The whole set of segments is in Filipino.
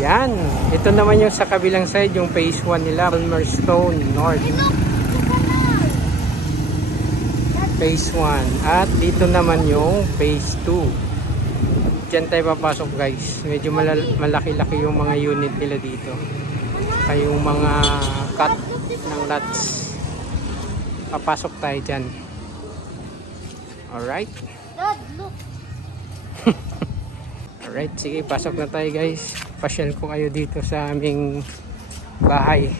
Yan. Ito naman yung sa kabilang side, yung phase 1 nila, Palmerston North. Phase 1. At dito naman yung phase 2. Diyan tayo papasok guys. Medyo malaki-laki yung mga unit nila dito. Kaya yung mga cut ng lots. Papasok tayo dyan. Alright. Dad, look. Alright, sige, pasok na tayo guys. Pasyal ko kayo dito sa aming bahay.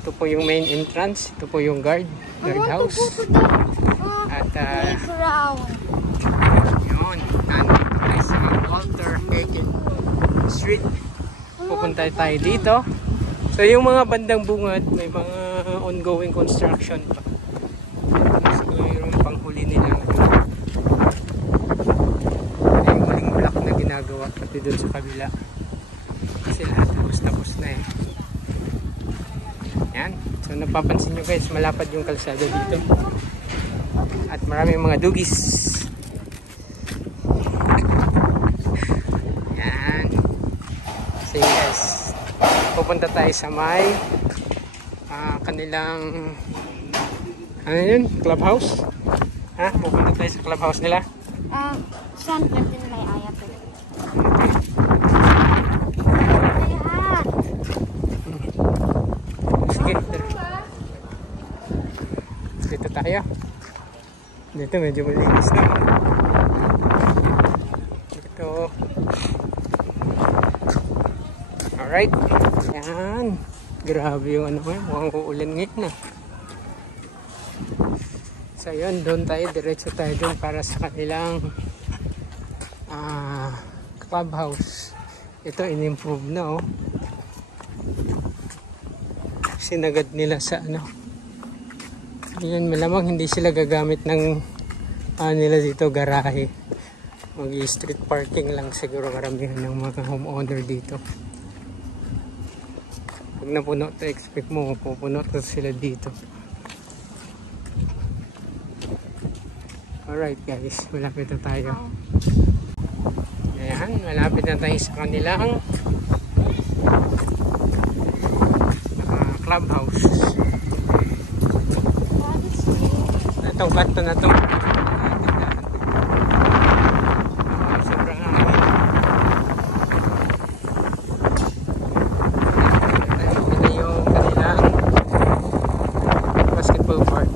Ito po yung main entrance. Ito po yung guardhouse. At yun, nandito tayo sa Walter Hagen Street. Pupunta tayo dito. So yung mga bandang bungad, may mga ongoing construction pa. So yung panghuli nila, yung huling block na ginagawa pati dun sa kabila. Kasi lahat tapos na eh. Yan. So napapansin nyo guys, malapad yung kalsada dito. At maraming mga dugis. Yan. So guys, pupunta tayo sa may kanilang ano yun? Clubhouse? Ha? Pupunta tayo sa clubhouse nila? Saan pwede na may ayap eh? Sige. Dito tayo. Dito medyo malinis na. Dito. Alright. Yan. Grabe yung ano mo. Mukhang uulan ngayon na. So yun, doon tayo. Diretso tayo doon para sa kanilang clubhouse. Ito in-improve na oh. Sinagad nila sa ano. Yan, malamang hindi sila gagamit ng nila dito garahe. Mag-street parking lang siguro karamihan ng mga homeowner dito. Pag napuno to, expect mo pupuno to sila dito. Alright guys, malapit na tayo. Ayan, malapit na tayo sa kanilang clubhouse. Itong kanto na to. Sobrang hangin. Ito yung kanilang basketball court.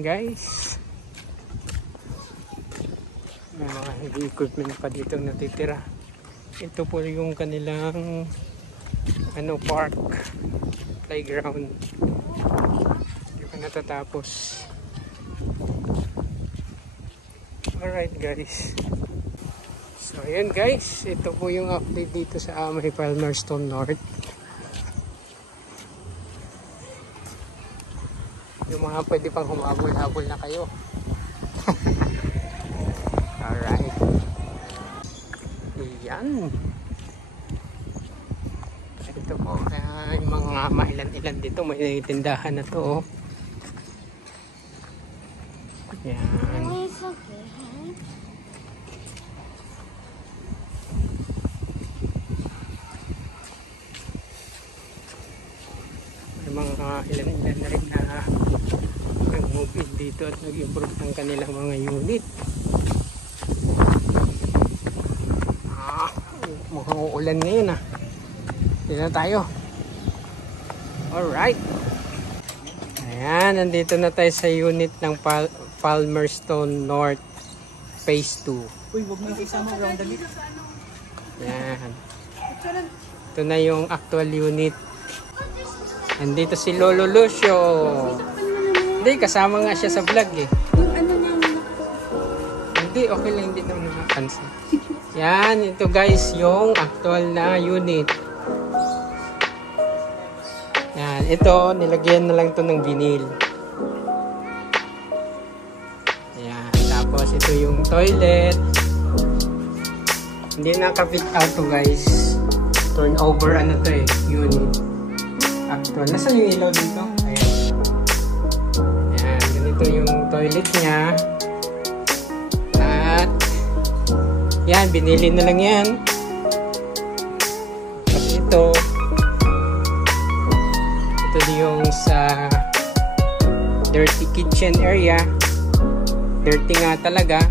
Guys, may mga heavy equipment pa dito natitira. Ito po yung kanilang park, playground. Hindi pa natatapos. Alright guys, so ayan guys, ito po yung update dito sa may Palmerston North. Yung mga pwede pang humabol-habol na kayo. Alright. Ayan. Ito po, yung mga mailan-ilan dito, may tindahan na to. Ayan. May mga ilan-ilan na rin na nag-move dito at nag-improve ng kanilang mga unit. Mukhang uulan ngayon ah. Dito na tayo. Alright. Ayan, nandito na tayo sa unit ng Palmerston North Phase 2. Uy, huwag mo isama around the lip. Ayan. Ito na yung actual unit. Nandito si Lolo Lucio. Hindi, kasama nga siya sa vlog eh. Yung ano niya, Hindi, okay lang, hindi naman nakapansin. Yan, ito guys, yung actual na unit. Yan, ito, nilagyan na lang to ng vinyl. Yan, tapos ito yung toilet. Hindi nakapit out to guys. Turn over ano to eh, unit. Actual. Nasaan yung ilaw dito? Ayan. Yan, ganito yung toilet niya. At yan, binili na lang yan. At ito yung sa dirty kitchen area. Dirty nga talaga.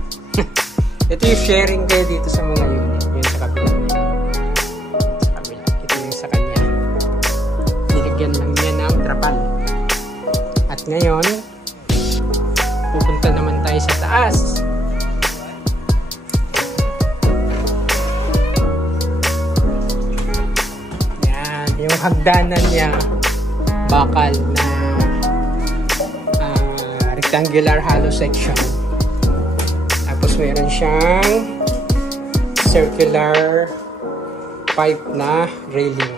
Ito yung sharing kayo dito sa mga unit. Yun sa kabila na yun. Sa kabila. Ito yung sa kanya. Nilagyan lang niya ng trapal. At ngayon, pupunta naman tayo sa taas. Yan. Yung hagdanan niya, bakal na rectangular hollow section. Tapos meron siyang circular pipe na railing.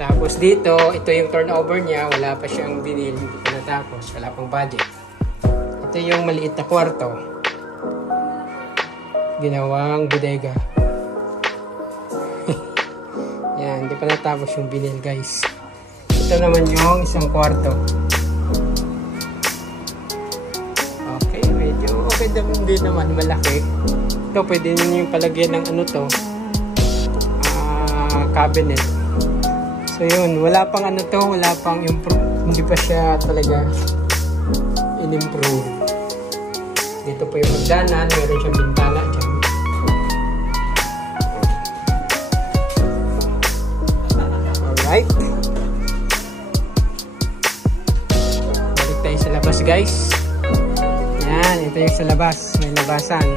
Tapos dito, ito yung turnover niya. Wala pa siyang vinyl, hindi pa natapos. Wala pang budget. Ito yung maliit na kwarto. Ginawang bodega. Yan, hindi pa natapos yung vinyl guys. Ito naman yung isang kwarto. Okay, medyo okay din naman, malaki. Ito, pwede nyo yung palagyan ng ano to, cabinet. So yun, wala pang ano to, wala pang improve. Hindi pa siya talaga in-improve. Dito po yung hagdanan, meron siyang bintana dyan. Alright. Balik tayo sa labas guys. Yan, ito yung sa labas. May labasan.